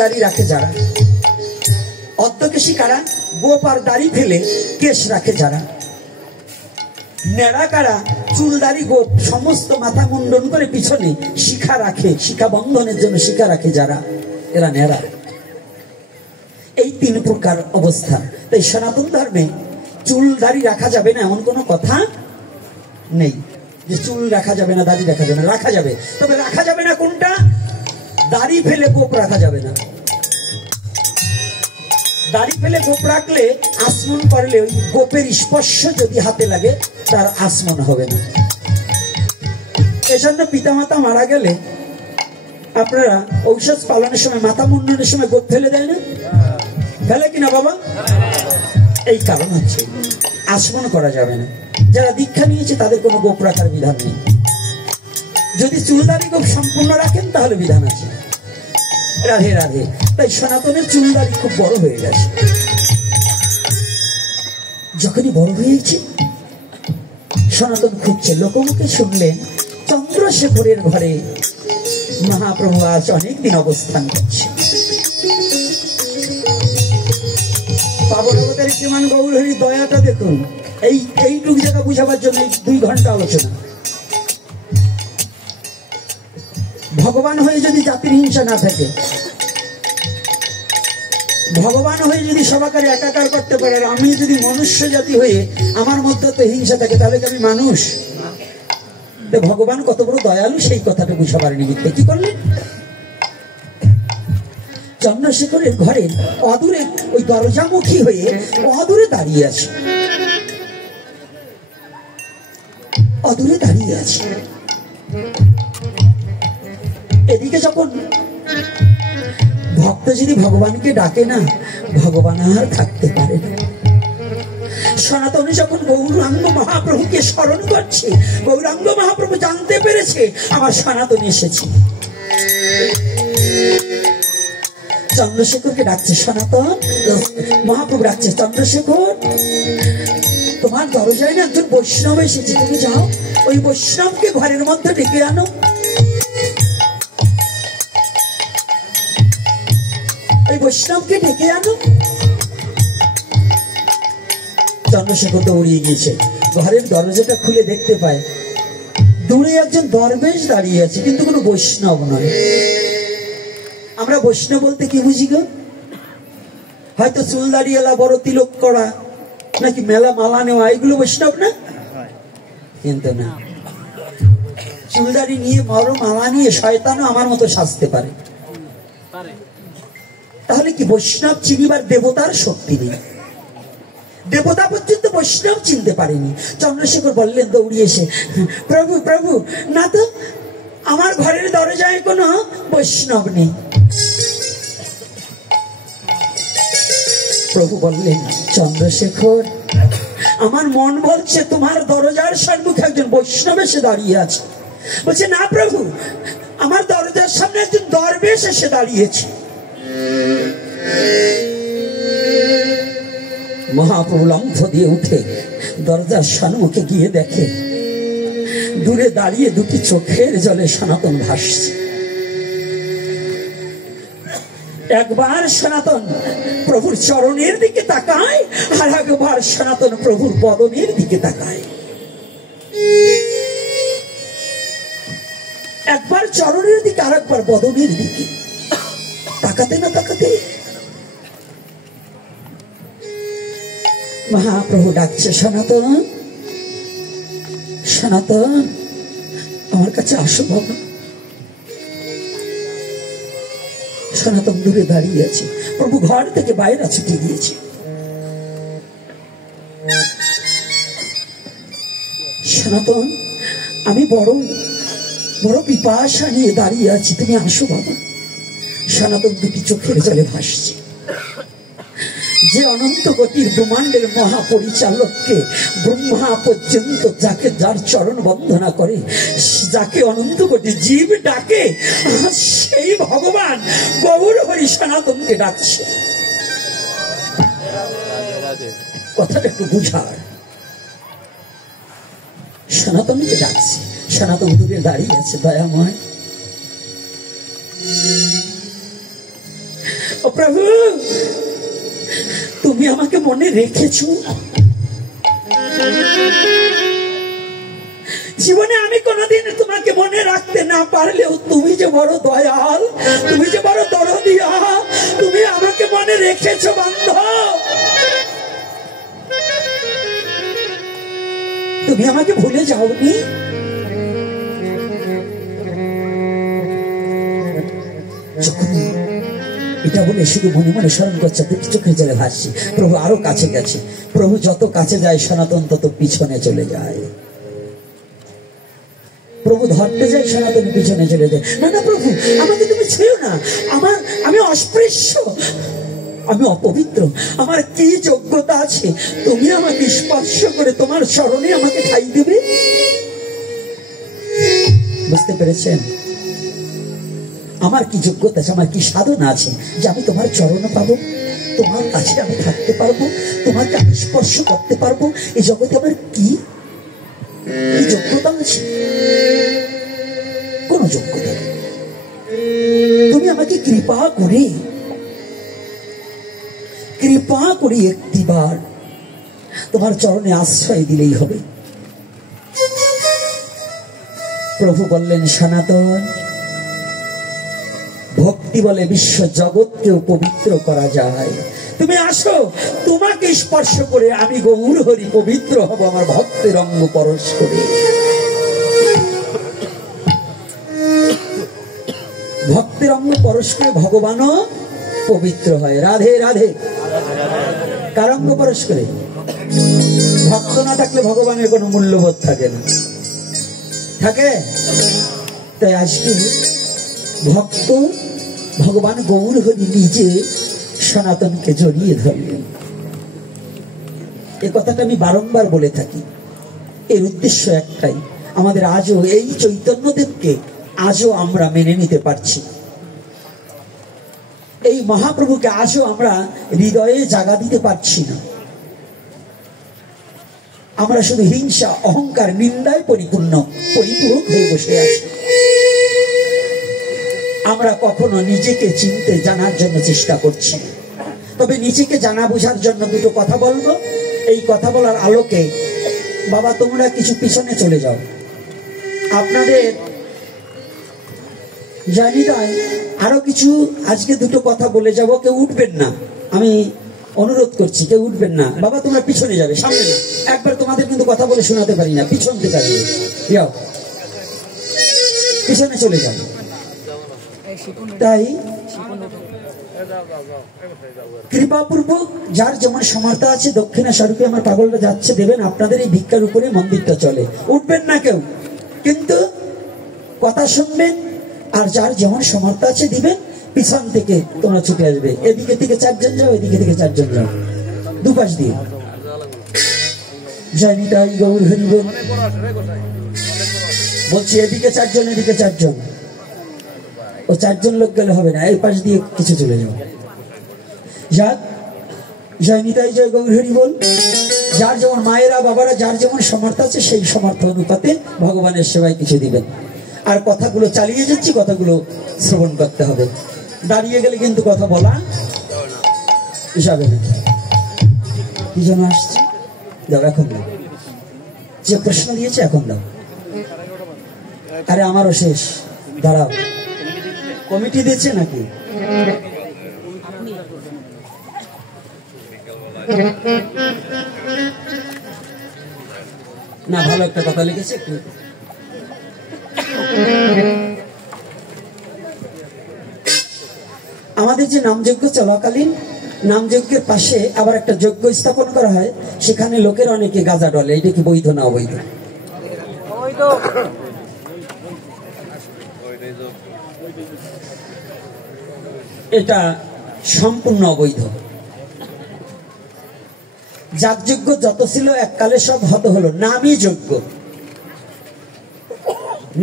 দাড়ি রাখে যারা, অর্ধকেশী কারা, গোপ আর দাড়ি ফেলে কেশ রাখে যারা, নেড়া কারা, চুল দাড়ি গোপ সমস্ত মাথা মুন্ডন করে পিছনে শিখা রাখে, শিখা বন্ধনের জন্য শিখা রাখে যারা, এরা নেড়া। এই তিন প্রকার অবস্থা। তাই সনাতন ধর্মে চুল দাড়ি রাখা যাবে না এমন কোনো কথা নেই যে চুল রাখা যাবে না, দাড়ি রাখা যাবে না, রাখা যাবে। তবে রাখা যাবে না কোনটা? দাড়ি ফেলে গোপ রাখা যাবে না। দাড়ি ফেলে গোপ রাখলে আসমন করলে ওই গোপের স্পর্শ যদি হাতে লাগে তার আসমন হবে না। এজন্য পিতামাতা মারা গেলে আপনারা ঔষধ পালনের সময়, মাথা মুন্ডনের সময় গোপ ফেলে দেয় না? ফেলে কিনা বাবা? এই কারণ হচ্ছে আসমন করা যাবে না। যারা দীক্ষা নিয়েছে তাদের কোনো গোপ রাখার বিধান নেই। যদি চুলদারি গোপ সম্পূর্ণ রাখেন তাহলে বিধান আছে। রাধে রাধে। তাই সনাতনের চুলদারি খুব বড় হয়ে গেছে। যখনই বড় হয়েছে সনাতন খুঁজছে। লোকমুখে শুনলেন চন্দ্রশেখরের ঘরে মহাপ্রভু আজ অনেকদিন অবস্থান করছে। পাবনগরের শ্রীমান গৌর হরি দয়াটা দেখুন। এইটুকু জায়গা বুঝাবার জন্য 2 ঘন্টা আলোচনা। ভগবান হয়ে যদি জাতির হিংসা না থাকে, ভগবান হয়ে যদি সবাইকে একাকার করতে পারে, আর আমি যদি মনুষ্য জাতি হয়ে আমার মধ্যে তো হিংসা থাকে, তাহলে কি আমি মানুষ? ভগবান কত বড় দয়ালু সেই কথাটা বুঝাবার নিমিত্তে কি করলেন? চন্দ্রশেখরের ঘরে অদূরে ওই দরজামুখী হয়ে অদূরে দাঁড়িয়ে আছে, অদূরে দাঁড়িয়ে আছে। এদিকে যখন ভক্ত যদি ভগবানকে ডাকে না, ভগবান আর থাকতে পারে না। সনাতনী যখন গৌরাঙ্গ মহাপ্রভুকে স্মরণ করছে, গৌরাঙ্গ মহাপ্রভু জানতে পেরেছে আমার সনাতনী এসেছে। চন্দ্রশেখরকে ডাকছে, সনাতন মহাপ্রভু ডাকছে, চন্দ্রশেখর তোমার দরজায় না একজন বৈষ্ণব এসেছে, তুমি যাও ওই বৈষ্ণবকে ঘরের মধ্যে ডেকে আনো। ওই বৈষ্ণবকে ডেকে আনো। চন্দ্রশেখর তো উড়িয়ে গিয়েছে। ঘরের দরজাটা খুলে দেখতে পায় দূরে একজন দরবেশ দাঁড়িয়ে আছে, কিন্তু কোনো বৈষ্ণব নয়। আমরা বৈষ্ণব বলতে কি বুঝি গো? হয়তো চুল দাড়িওয়ালা, বড় তিলক করা, নাকি মেলা মালা নেওয়া, এগুলো বৈষ্ণব না? কিন্তু না, চুলদাড়ি নিয়ে বড় মালা নিয়ে শয়তানও আমার মতো সাজতে পারে। তাহলে কি বৈষ্ণব চিনিবার দেবতার শক্তি নেই? দেবতা পর্যন্ত বৈষ্ণব চিনতে পারেনি। চন্দ্রশেখর বললেন দৌড়িয়ে এসে, প্রভু প্রভু, না তো আমার ঘরের দরজায় কোনো বৈষ্ণব নেই। প্রভু বললেন, চন্দ্রশেখর আমার মন বলছে তোমার দরজার সম্মুখে একজন বৈষ্ণব এসে দাঁড়িয়ে আছে। বলছে, না প্রভু, আমার দরজার সামনে একজন দরবেশ এসে দাঁড়িয়েছে। মহাপ্রভু লম্ফ দিয়ে উঠে দরজার সম্মুখে গিয়ে দেখে দূরে দাঁড়িয়ে দুটি চোখের জলে সনাতন ভাসছে। একবার সনাতন প্রভুর চরণের দিকে তাকায়, আর একবার সনাতন প্রভুর বদনের দিকে তাকায়। একবার চরণের দিকে আর একবার বদনের দিকে তাকাতে না তাকাতে মহাপ্রভু ডাকছে, সনাতন সনাতন আমার কাছে আসো বাবা। সনাতন দূরে দাঁড়িয়ে আছে। প্রভু ঘর থেকে বাইরে ছুটে গিয়েছে। সনাতন আমি বড় বড় পিপাসা নিয়ে দাঁড়িয়ে আছি, তুমি আসো বাবা। সনাতন দুটি চোখের জলে ভাসছে। যে অনন্ত কোটির ব্রহ্মাণ্ডের মহাপরিচালককে ব্রহ্মা পর্যন্ত যাকে যার চরণ বন্দনা করে, যাকে অনন্ত কোটি জীব ডাকে, সেই ভগবান গৌর হরি সনাতনকে ডাকছে। কথাটা একটু বুঝার। সনাতনকে ডাকছে। সনাতন দূরে দাঁড়িয়ে আছে। দয়াময় ও প্রভু, তুমি আমাকে মনে রেখেছো। জীবনে আমি কোনোদিন তোমাকে মনে রাখতে না পারলেও তুমি যে বড় দয়াল, তুমি যে বড় দরদিয়া, তুমি আমাকে মনে রেখেছো বান্ধব। তুমি আমাকে ভুলে যাওনি। এটা বলে শুধু মনে মনে স্মরণ করছে, চোখের জলে ভাসছি। প্রভু আরো কাছে গেছে। প্রভু যত কাছে যায় সনাতন তত পিছনে চলে যায়। প্রভু ধরতে যায়, সনাতন পিছনে চলে যায়। না না প্রভু, আমাকে তুমি ছেড়ো না। আমি অস্পৃশ্য, আমি অপবিত্র। আমার কি যোগ্যতা আছে তুমি আমাকে স্পর্শ করে তোমার চরণে আমাকে ঠাই দেবে? বুঝতে পেরেছেন? আমার কি যোগ্যতা আছে, আমার কি সাধনা আছে যে আমি তোমার চরণ পাবো, তোমার কাছে আমি থাকতে পারবো, তোমাকে আমি স্পর্শ করতে পারবো? এই জগতে আমার কি যোগ্যতা আছে? কোন যোগ্যতা নেই। তুমি আমাকে কৃপা করে একটিবার তোমার চরণে আশ্রয় দিলেই হবে। প্রভু বললেন, সনাতন, ভক্তি বলে বিশ্ব জগৎকেও পবিত্র করা যায়। তুমি আসো, তোমাকে স্পর্শ করে আমি গৌর হরি পবিত্র হব আমার ভক্তের অঙ্গ পরশ করে। ভক্তের অঙ্গ পরশ করে ভগবানও পবিত্র হয়। রাধে রাধে। কার অঙ্গ পরশ করে? ভক্ত না থাকলে ভগবানের কোনো মূল্যবোধ থাকে না, থাকে? তাই আজকে ভক্ত ভগবান গৌর হরি নিজে সনাতনকে জড়িয়ে ধরলেন। এ কথাটা আমি বারংবার বলে থাকি। এর উদ্দেশ্য একটাই, আমাদের আজও এই চৈতন্যদেবকে আজও আমরা মেনে নিতে পারছি। এই মহাপ্রভুকে আজও আমরা হৃদয়ে জাগা দিতে পারছি না। আমরা শুধু হিংসা, অহংকার, নিন্দায় পরিপূরক হয়ে বসে আছি। আমরা কখনো নিজেকে চিনতে জানার জন্য চেষ্টা করছি। তবে নিজেকে জানা বোঝার জন্য দুটো কথা বলবো। এই কথা বলার আলোকে বাবা তোমরা কিছু পিছনে চলে যাও। আপনাদের জানি তাই আরো কিছু আজকে দুটো কথা বলে যাব। কেউ উঠবেন না, আমি অনুরোধ করছি, কেউ উঠবেন না। বাবা তোমরা পিছনে যাবে, সামনে না। একবার তোমাদের কিন্তু কথা বলে শোনাতে পারি না, পিছন থেকে আসবে। যাও, পিছনে চলে যাও। তাই কৃপাপূর্বক যার যেমন সামর্থ্য আছে দক্ষিণা স্বরূপে আমার পাগলটা যাচ্ছে দেবেন। আপনাদের এই ভিক্ষার উপরে মন্দিরটা চলে। উঠবেন না কেউ, কিন্তু কথা শুনবেন। আর যার যেমন সামর্থ্য আছে দিবেন। পিছন থেকে তোমরা ছুটে আসবে। এদিকে থেকে চারজন যাও, এদিকে থেকে চারজন যাও, দুপাশ দিয়ে। জয় নিতাই গৌর হরি বল। বলছি এদিকে চারজন, এদিকে চারজন। ও চারজন লোক গেলে হবে না, এই পাশ দিয়ে কিছু চলে যাও। যাক, জয় নিতাই জয় গৌর হরি বল। যার যেমন মায়েরা বাবারা যার যেমন সামর্থ্য আছে সেই সামর্থ্য অনুপাতে ভগবানের সেবায় কিছু দিবেন। আর কথাগুলো চালিয়ে যাচ্ছি, কথাগুলো শ্রবণ করতে হবে। দাঁড়িয়ে গেলে কিন্তু কথা বলা যাবে না। কি যেন আসছে, দাও এখন দাও। যে প্রশ্ন দিয়েছে এখন দাও। আরে আমারও শেষ, দাঁড়াও। কমিটি দিচ্ছে নাকি? না, ভালো একটা কথা লিখেছে। একটু আমাদের যে নামযজ্ঞ চলাকালীন নামযজ্ঞের পাশে আবার একটা যজ্ঞ স্থাপন করা হয়। সেখানে লোকের অনেকে গাঁজা ডলে। এটা কি বৈধ না অবৈধ? এটা সম্পূর্ণ অবৈধ। যাগযজ্ঞ যত ছিল এককালে সব হত হলো। নামই যজ্ঞ,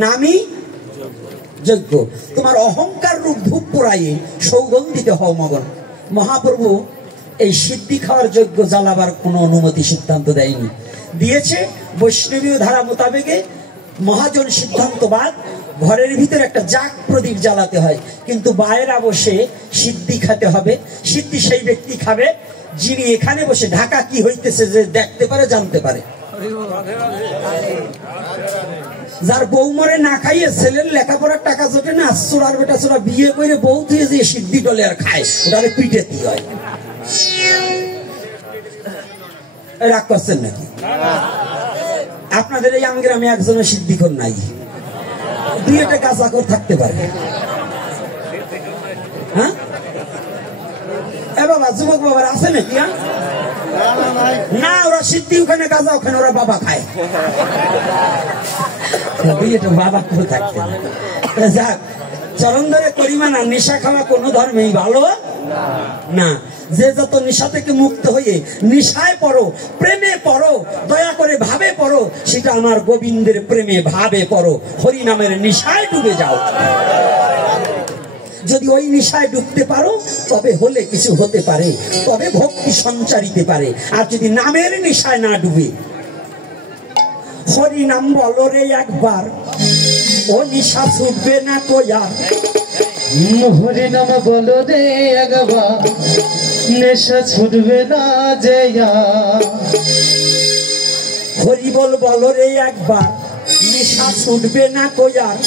নামই যজ্ঞ। তোমার অহংকার রূপ ধূপ পোড়াইয়ে সৌগন্ধিত হও মগন। মহাপ্রভু এই সিদ্ধি খাওয়ার যজ্ঞ জ্বালাবার কোনো অনুমতি সিদ্ধান্ত দেয়নি। দিয়েছে বৈষ্ণবীয় ধারা মোতাবেকে মহাজন সিদ্ধান্তবাদ ঘরের ভিতরে একটা জাগ প্রদীপ জ্বালাতে হয়, কিন্তু বাইরে বসে সিদ্ধি খেতে হবে। সিদ্ধি সেই ব্যক্তি খাবে যিনি এখানে বসে ঢাকা কি হইতেছে যে দেখতে পারে, জানতে পারে। যার বউ মরে না খাইয়ে ছেলের লেখাপড়ার টাকা জোটে না, চোরার বেটা চোরা বিয়ে করে বউ দিয়ে যে সিদ্ধি ডলে আর খায়, ওটারে পিঠে কি হয়। রাগ করছেন নাকি? আপনাদের এই আমগ্রামে একজনের সিদ্ধিকর নাই, দুই একটা গাঁজাকর থাকতে পারে। হ্যাঁ বাবা, যুবক বাবার আছে নাকি? না, ওরা সিদ্ধি ওখানে, গাঁজা ওখানে, ওরা বাবা খায়। বাবা করে থাকতে। যাক, চরণ ধরে করিমা না, নেশা খাওয়া কোনো ধর্মেই ভালো না। যে যত নেশা থেকে মুক্ত হয়ে নেশায় পড়ো, প্রেমে পড়ো, দয়া করে ভাবে পড়ো, সেটা আমার গোবিন্দের প্রেমে ভাবে পড়ো, হরি নামের নেশায় ডুবে যাও। যদি ওই নেশায় ডুবতে পারো তবে হলে কিছু হতে পারে, তবে ভক্তি সঞ্চারিতে পারে। আর যদি নামের নেশায় না ডুবে, হরি নাম বলো রে একবার, ও নেশা ছুটবে না কোয়ার। হরি নাম বলো রে একবার, নেশা ছুটবে না যে। হরি বল বলো রে একবার, নেশা ছুটবে না কোয়ার।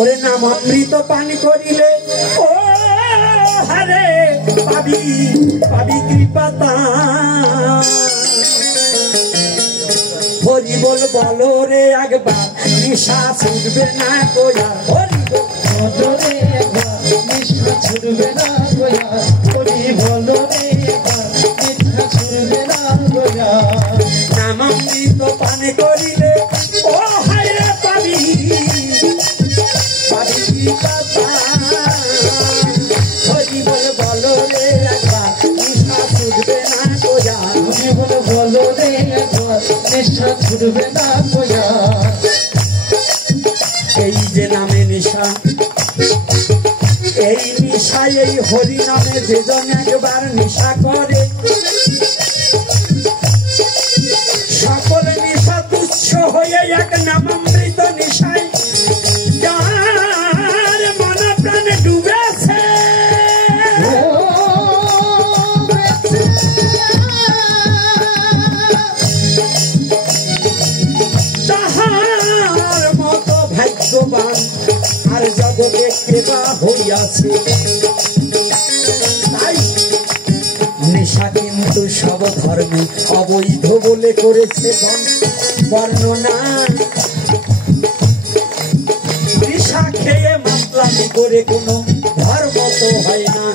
ওরে নাম অমৃত পান করিলে ও হারে পাবি পাবি কৃপা তার। হরি বল বলো রে একবার, নেশা ছুটবে না কোয়ার। হরি বলো রে একবার, নেশা ছুটবে না কোয়ার। হরি বলো রে একবার, নেশা ছুটবে না কোয়ার। নাম অমৃত পান করিলে ও হারে পাবি পাবি কৃপা তার। হরি বল বলো রে একবার, নেশা ছুটবে না কোয়ার। হরি বল বলো রে একবার, নেশা ছুটবে না কোয়ার। এই যে নামে নেশা, এই নেশা, এই হরি নামে যেজন একবার নেশা করে, সকল নেশা তুচ্ছ হয়ে এক নামামৃত নেশায় যার মন প্রাণ ডুবেছে। তাহার মতো ভাগ্যবান আর জগতে কেবা হইয়াছে। তাই নেশা কিন্তু সব ধর্মে অবৈধ বলে করেছে বর্ণনা। নেশা খেয়ে মাতলামি করে কোনো ধর্ম তো হয় না।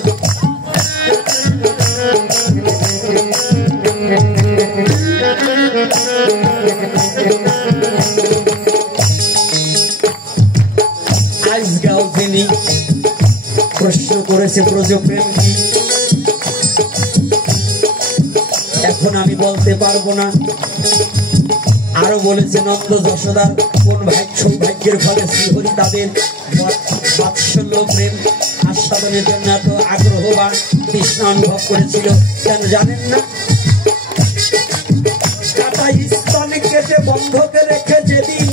আজগাও যিনি প্রশ্ন করেছে ব্রজপ্রেম কি, এখন আমি বলতে পারবো না। আরো বলেছে নন্দ যশোদার কোন সৌভাগ্যের ফলে শ্রীহরি তাদের বাৎসল্য প্রেম আস্বাদনের জন্য এত আগ্রহ বা তৃষ্ণা অনুভব করেছিল, কেন জানেন না? কাটা স্তন কেটে বন্ধকে রেখে যেদিন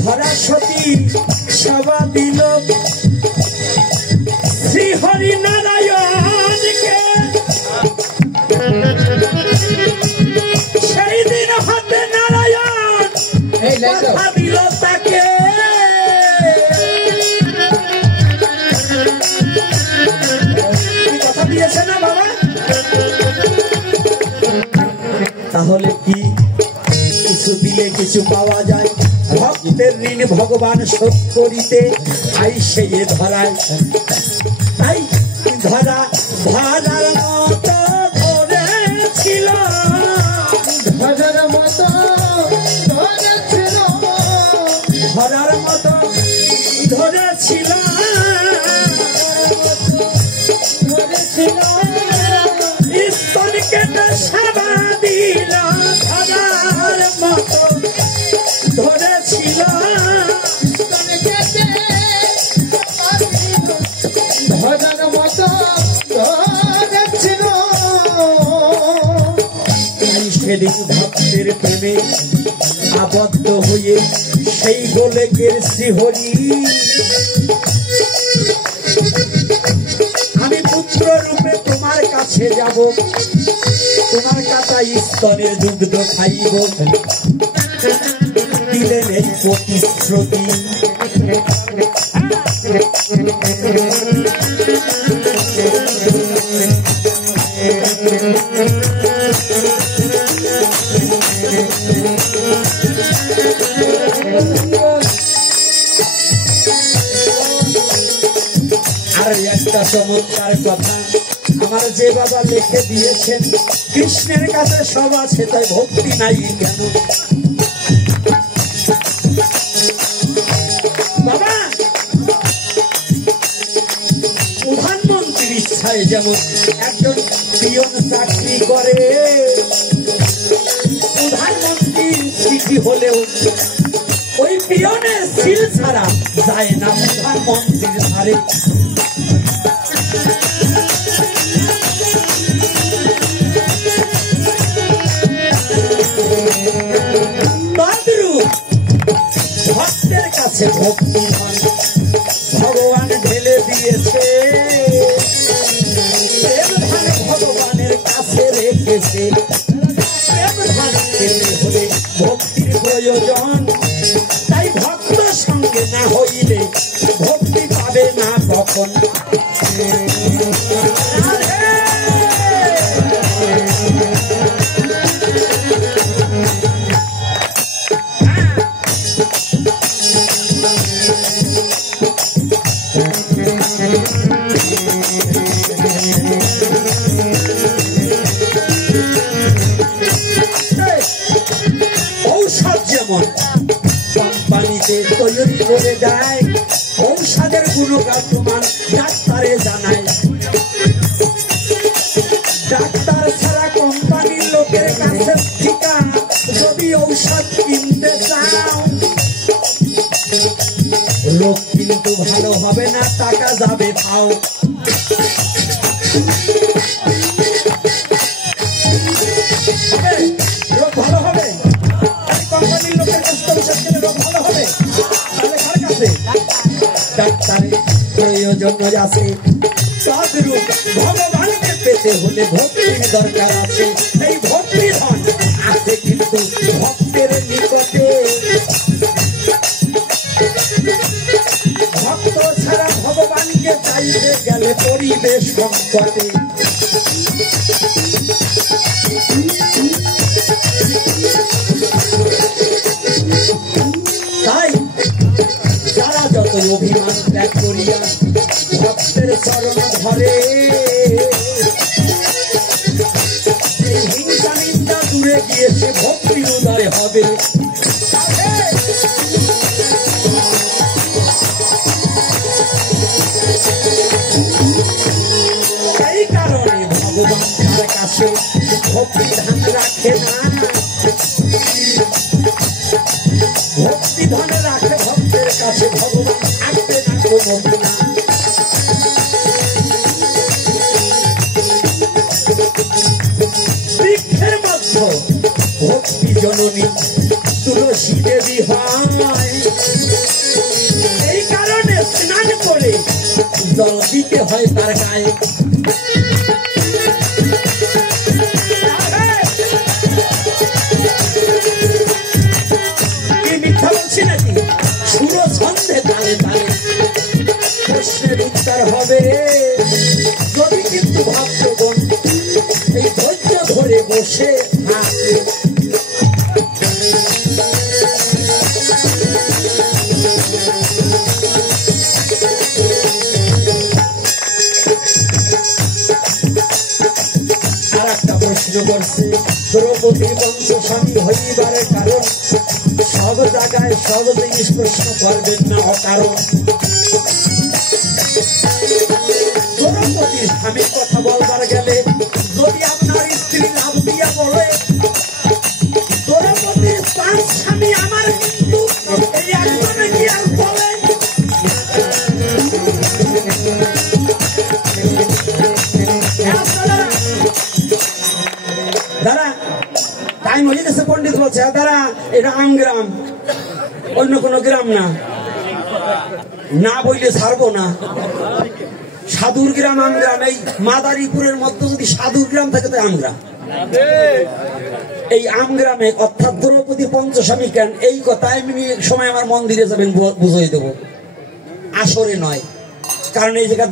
ধরা সতী সভা দিল শ্রীহরি নারায়ণকে, সেই দিন হাতে নারায়ণ কথা দিল তাকে। কথা দিয়েছে না বাবা? তাহলে কি কিছু দিলে কিছু পাওয়া যায়? ভক্তের ঋণ ভগবান শোধ করিতে আইসে এ ধরায়। তাই ধরা ধরার মতো ধরেছিল, ধরার মতো ধরেছিল, ধরার মতো ধরেছিল, ধরেছিল। স্তন কেটে সারা দিল, ধরার মতো ধরেছিল, ধরার মতো ধরেছিল। সেদিন ভক্তের প্রেমে আবদ্ধ সেই গোলকের শ্রীহরি। আমি পুত্র রূপে তোমার কাছে যাব, তোমার কাটা স্তনের দুগ্ধ খাইব। দিলেন এই প্রতিশ্রুতি। আর একটা চমৎকার কথা আমার যে বাবা লিখে দিয়েছেন, কৃষ্ণের কাছে সব আছে তাই ভক্তি নাই কেন? বাবা প্রধানমন্ত্রীর ইচ্ছায় যেমন একজন পিয়ন চাকরি করে, প্রধানমন্ত্রীর চিঠি হলেও ওই পিয়নের সিল ছাড়া যায় না প্রধানমন্ত্রীর ধারে। ভক্তের কাছে ভক্তি ভগবান ঢেলে দিয়েছে, প্রেম ধান ভগবানের কাছে রেখেছে। প্রেম ধান পেতে হলে ভক্তির প্রয়োজন, তাই ভক্ত সঙ্গে না হইলে ভক্তি পাবে না কখন। ঔষধ যেমন কোম্পানিতে তৈরি করে দেয়, ঔষধের গুণগান তোমার ডাক্তারে জানায়। ডাক্তার ছাড়া কোম্পানির লোকের কাছে ঠিকা যদি ঔষধ কিনতে চাও, লোক কিন্তু ভালো হবে না, টাকা যাবে পাও। রোগ ভালো হবে কোম্পানির লোকের কাছে ঔষধ কিনে, রোগ ভালো হবে তাহলে কার কাছে? ডাক্তারের প্রয়োজন আছে। তদ্রূপ ভগবানকে পেতে হলে ভক্তির দরকার আছে। এই ভক্তি ধন আছে কিন্তু ভক্তের নিকটে। ভক্ত ছাড়া ভগবানকে চাইতে গেলে পরিবেশ সংকটে। তাই যারা যতই অভিমান ত্যাগ করিয়া ভক্তের চরণ ধরে, এই হিংসা নিন্দা দূরে গিয়েছে, ভক্তি উদয় হবে। এই কারণে ভগবান তার কাছে ভক্তি ধান রাখে না, ভক্তি ধন রাখে ভক্তের কাছে, ভগবান থাকবে না কোনো না। বৃক্ষের মধ্যে ভক্তি জননী তুলসী দেবী হয়, এই কারণে স্নান করে জল দিতে হয় তার গায়ে। মিথ্যা বলছি নাকি? সুর ছন্দে তালে তালে প্রশ্নের উত্তর হবে যদি কিন্তু ভক্তগণ এই ধৈর্য ধরে বসে থাকে। আর একটা প্রশ্ন করছে, দ্রৌপদী বংশস্বামী হইবারের কারণ? সব জায়গায় সব জিনিস প্রশ্ন করবেন না অকারণ। দ্রৌপদীর স্বামীর কথা বলবার গেলে যদি আপনার স্ত্রী নাম দিয়া বলে দ্রৌপদীর 5 স্বামী আমার, কিন্তু এই একজনে কি আর বলে? দাঁড়া, টাইম হয়ে গেছে, পন্ডিত বলছে দাঁড়া, এটা আংগ্রাম অন্য কোনো গ্রাম না, না বইলে ছাড়বো না। সাধুর গ্রাম আমগ্রাম, এই মাদারীপুরের মধ্যে যদি সাধুর গ্রাম থাকে তো আমগ্রাম। এই আমগ্রামে অর্থাৎ দ্রৌপদী পঞ্চস্বামী কেন, এই কথা এমনি সময় আমার মন্দিরে যাবেন বুঝিয়ে দেবো, আসরে নয়। কারণ এই জায়গা